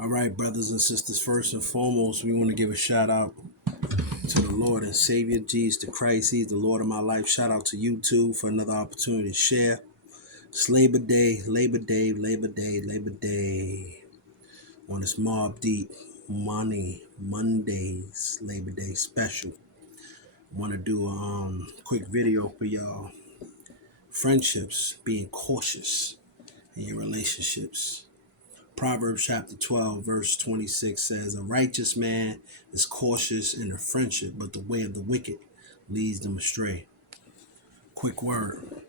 All right, brothers and sisters, first and foremost, we want to give a shout out to the Lord and Savior, Jesus the Christ. He's the Lord of my life. Shout out to you too for another opportunity to share. It's Labor Day, Labor Day, Labor Day, Labor Day. On this Mob Deep Money Mondays Labor Day special. I want to do a quick video for y'all. Friendships, being cautious in your relationships. Proverbs chapter 12, verse 26 says, "A righteous man is cautious in a friendship, but the way of the wicked leads them astray." Quick word.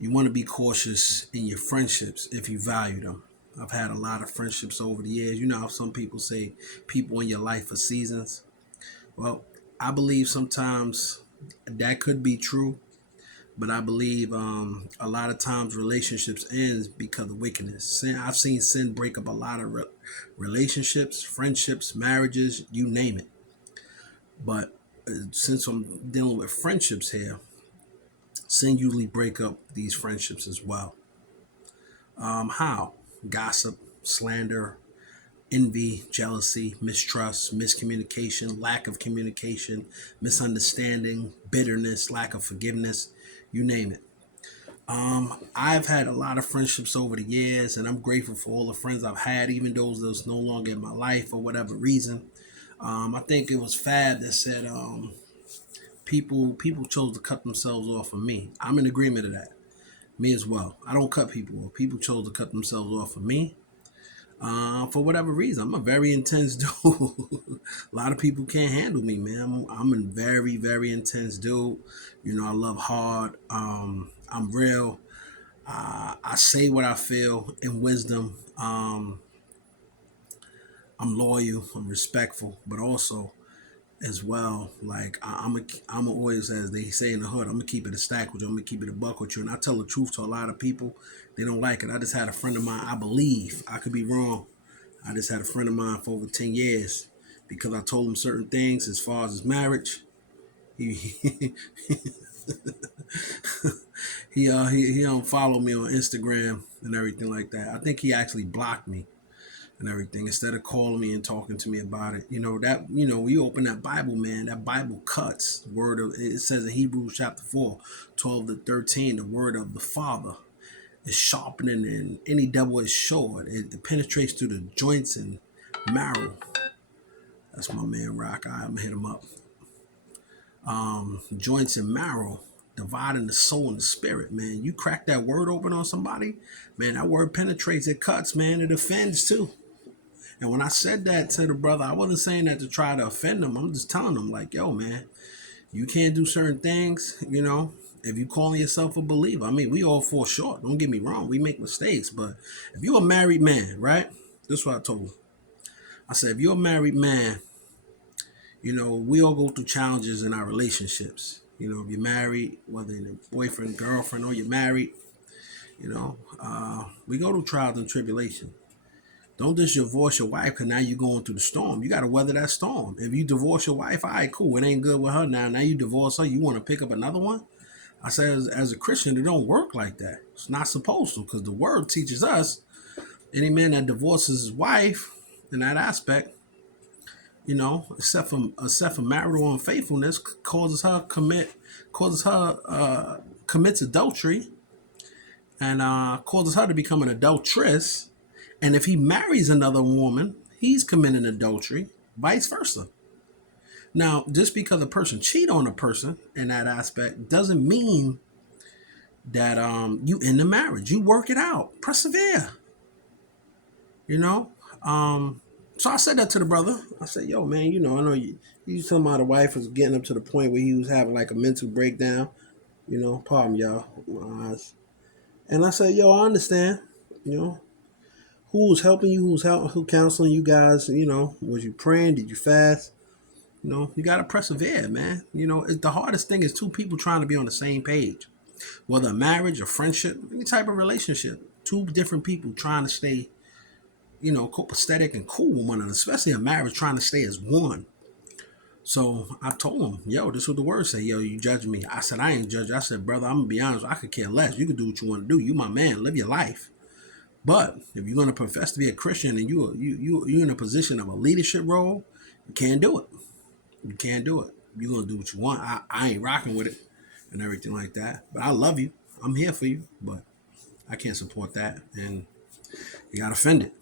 You want to be cautious in your friendships if you value them. I've had a lot of friendships over the years. You know how some people say people in your life for seasons? Well, I believe sometimes that could be true, but I believe a lot of times relationships ends because of wickedness. I've seen sin break up a lot of relationships, friendships, marriages, you name it. But since I'm dealing with friendships here, sin usually break up these friendships as well. How? Gossip, slander, envy, jealousy, mistrust, miscommunication, lack of communication, misunderstanding, bitterness, lack of forgiveness, you name it. I've had a lot of friendships over the years, and I'm grateful for all the friends I've had, even those that's no longer in my life for whatever reason. I think it was Fab that said people chose to cut themselves off of me. I'm in agreement of that. Me as well. I don't cut people off. People chose to cut themselves off of me. For whatever reason, I'm a very intense dude. A lot of people can't handle me, man. I'm a very, very intense dude. You know, I love hard. I'm real. I say what I feel in wisdom. I'm loyal. I'm respectful, but also as well, like I'm always, as they say in the hood, I'm gonna keep it a stack with you. I'm gonna keep it a buck with you, and I tell the truth to a lot of people. They don't like it. I just had a friend of mine. I believe I could be wrong. I just had a friend of mine for over 10 years because I told him certain things as far as his marriage. He he don't follow me on Instagram and everything like that. I think he actually blocked me and everything instead of calling me and talking to me about it. We open that Bible, man. That Bible cuts. The word of it says in Hebrews chapter 4, 12 to 13, the word of the Father is sharpening and any double-edged sword. It penetrates through the joints and marrow. That's my man Rock. I'm gonna hit him up. Joints and marrow, dividing the soul and the spirit, man. You crack that word open on somebody, man, that word penetrates, it cuts, man, it offends too. And when I said that to the brother, I wasn't saying that to try to offend him. I'm just telling him, like, yo, man, you can't do certain things, if you calling yourself a believer. I mean, we all fall short. Don't get me wrong. We make mistakes. But if you're a married man, right? This is what I told him. I said, if you're a married man, we all go through challenges in our relationships. If you're married, whether you're boyfriend, girlfriend, or you're married, we go through trials and tribulation. Don't just divorce your wife because now you're going through the storm. You got to weather that storm. If you divorce your wife, all right, cool. It ain't good with her now. Now you divorce her. You want to pick up another one? I said, as a Christian, it don't work like that. It's not supposed to, because the word teaches us any man that divorces his wife in that aspect, except for marital unfaithfulness, commits adultery and causes her to become an adulteress. And if he marries another woman, he's committing adultery, vice versa. Now, just because a person cheat on a person in that aspect doesn't mean that you end the marriage. You work it out, persevere. You know. So I said that to the brother. I said, "Yo, man, I know you talking about the wife was getting up to the point where he was having like a mental breakdown. Pardon y'all, my eyes." And I said, "Yo, I understand. You know, who was helping you? Who counseling you guys? Was you praying? Did you fast? You gotta persevere, man. The hardest thing is two people trying to be on the same page, whether a marriage, a friendship, any type of relationship. Two different people trying to stay, copacetic and cool with one another, especially a marriage trying to stay as one." So I told him, "Yo, this is what the word say. Yo, you judge me." I said, "I ain't judge. I said, brother, I'm gonna be honest. I could care less. You can do what you want to do. You my man. Live your life. But if you're going to profess to be a Christian and you're in a position of a leadership role, you can't do it. You can't do it. You're going to do what you want. I ain't rocking with it and everything like that. But I love you. I'm here for you. But I can't support that. And he got offended.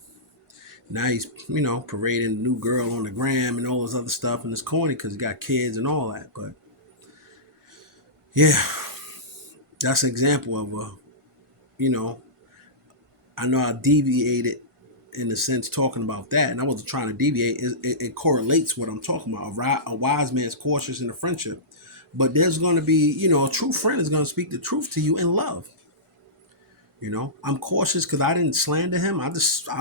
Now he's, parading a new girl on the gram and all this other stuff. And it's corny because he got kids and all that. But yeah, that's an example of you know, I know I deviated in the sense talking about that, and I wasn't trying to deviate. It correlates what I'm talking about. A wise man is cautious in the friendship, but there's going to be, a true friend is going to speak the truth to you in love. I'm cautious because I didn't slander him. I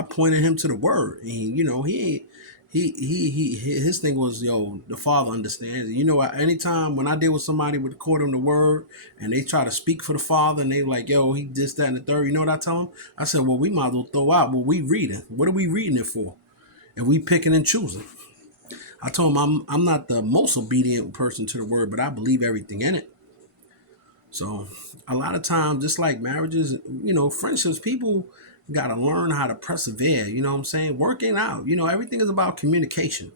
pointed him to the word, and he ain't. His thing was, the Father understands. Anytime when I deal with somebody with according to the word and they try to speak for the Father and they like, he this, that, and the third, you know what I tell them? I said, well, we might as well throw out what we reading. What are we reading it for? And we picking and choosing. I told him I'm not the most obedient person to the word, but I believe everything in it. So a lot of times, just like marriages, friendships, people got to learn how to persevere. You know what I'm saying? Working out. Everything is about communication.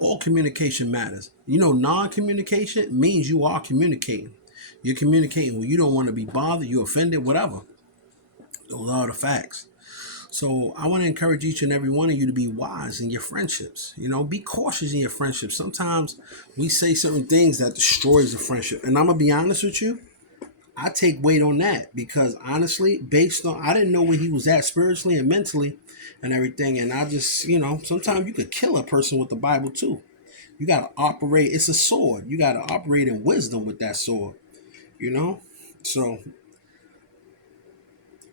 All communication matters. Non-communication means you are communicating. You're communicating when you don't want to be bothered, you're offended, whatever. Those are the facts. So I want to encourage each and every one of you to be wise in your friendships. Be cautious in your friendships. Sometimes we say certain things that destroys the friendship. And I'm going to be honest with you. I take weight on that because honestly, based on I didn't know where he was at spiritually and mentally and everything. And I just, sometimes you could kill a person with the Bible too. You got to operate. It's a sword. You got to operate in wisdom with that sword. You know. So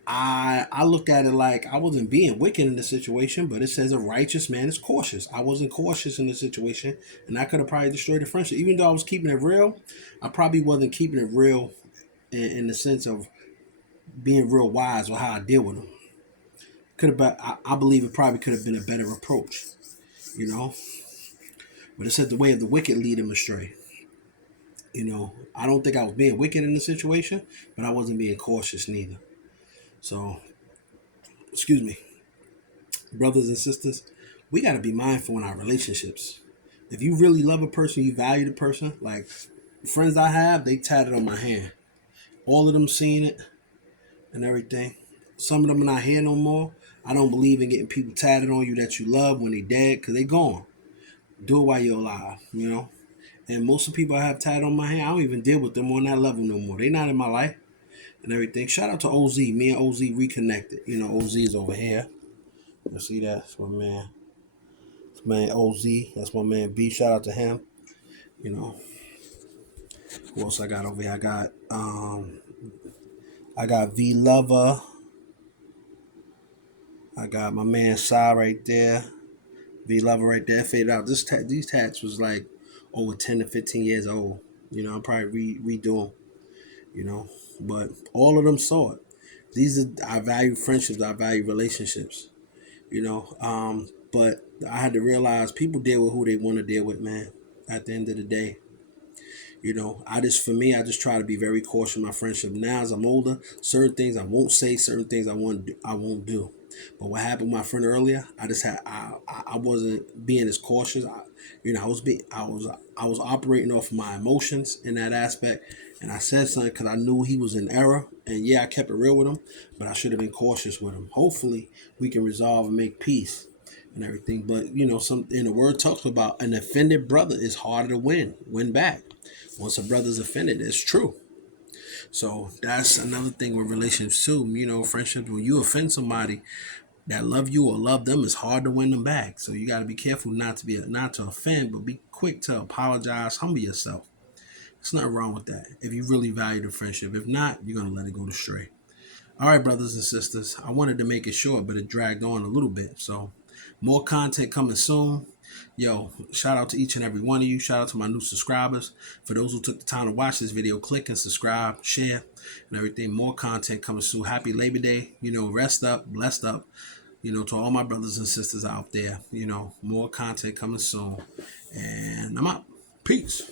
I looked at it like I wasn't being wicked in the situation, but it says a righteous man is cautious. I wasn't cautious in the situation, and I could have probably destroyed the friendship. Even though I was keeping it real, I probably wasn't keeping it real in the sense of being real wise with how I deal with them. Could have been, I believe it probably could have been a better approach, you know. But it said the way of the wicked lead him astray. I don't think I was being wicked in the situation, but I wasn't being cautious neither. So, excuse me, brothers and sisters, we got to be mindful in our relationships. If you really love a person, you value the person. Like the friends I have, they tatted on my hand. All of them seen it and everything. Some of them are not here no more. I don't believe in getting people tatted on you that you love when they dead because they gone. Do it while you're alive. And most of the people I have tatted on my hand, I don't even deal with them on that level no more. They not in my life and everything. Shout out to OZ. Me and OZ reconnected. OZ is over here. You see that? That's my man. That's my man OZ. That's my man B. Shout out to him. You know. Who else I got over here? I got V Lover. I got my man Sai right there. V Lover right there. Faded out. These tats was like over 10 to 15 years old. I'm probably redo them. But all of them saw it. These are I value friendships. I value relationships. But I had to realize people deal with who they want to deal with, man. At the end of the day, I just try to be very cautious in my friendship. Now, as I'm older, certain things I won't say, certain things I won't do. But what happened with my friend earlier, I wasn't being as cautious. I was operating off my emotions in that aspect, and I said something because I knew he was in error. And yeah, I kept it real with him, but I should have been cautious with him. Hopefully, we can resolve and make peace and everything. But some in the word talks about an offended brother is harder to win back. Once a brother's offended, it's true. So that's another thing with relationships too. Friendships. When you offend somebody that love you or love them, it's hard to win them back. So you got to be careful not to offend, but be quick to apologize, humble yourself. There's nothing wrong with that if you really value the friendship. If not, you're gonna let it go astray. All right, brothers and sisters. I wanted to make it short, but it dragged on a little bit. So more content coming soon. Yo, shout out to each and every one of you. Shout out to my new subscribers. For those who took the time to watch this video, click and subscribe, share, and everything. More content coming soon. Happy Labor Day. Rest up, blessed up. To all my brothers and sisters out there. More content coming soon. And I'm out. Peace.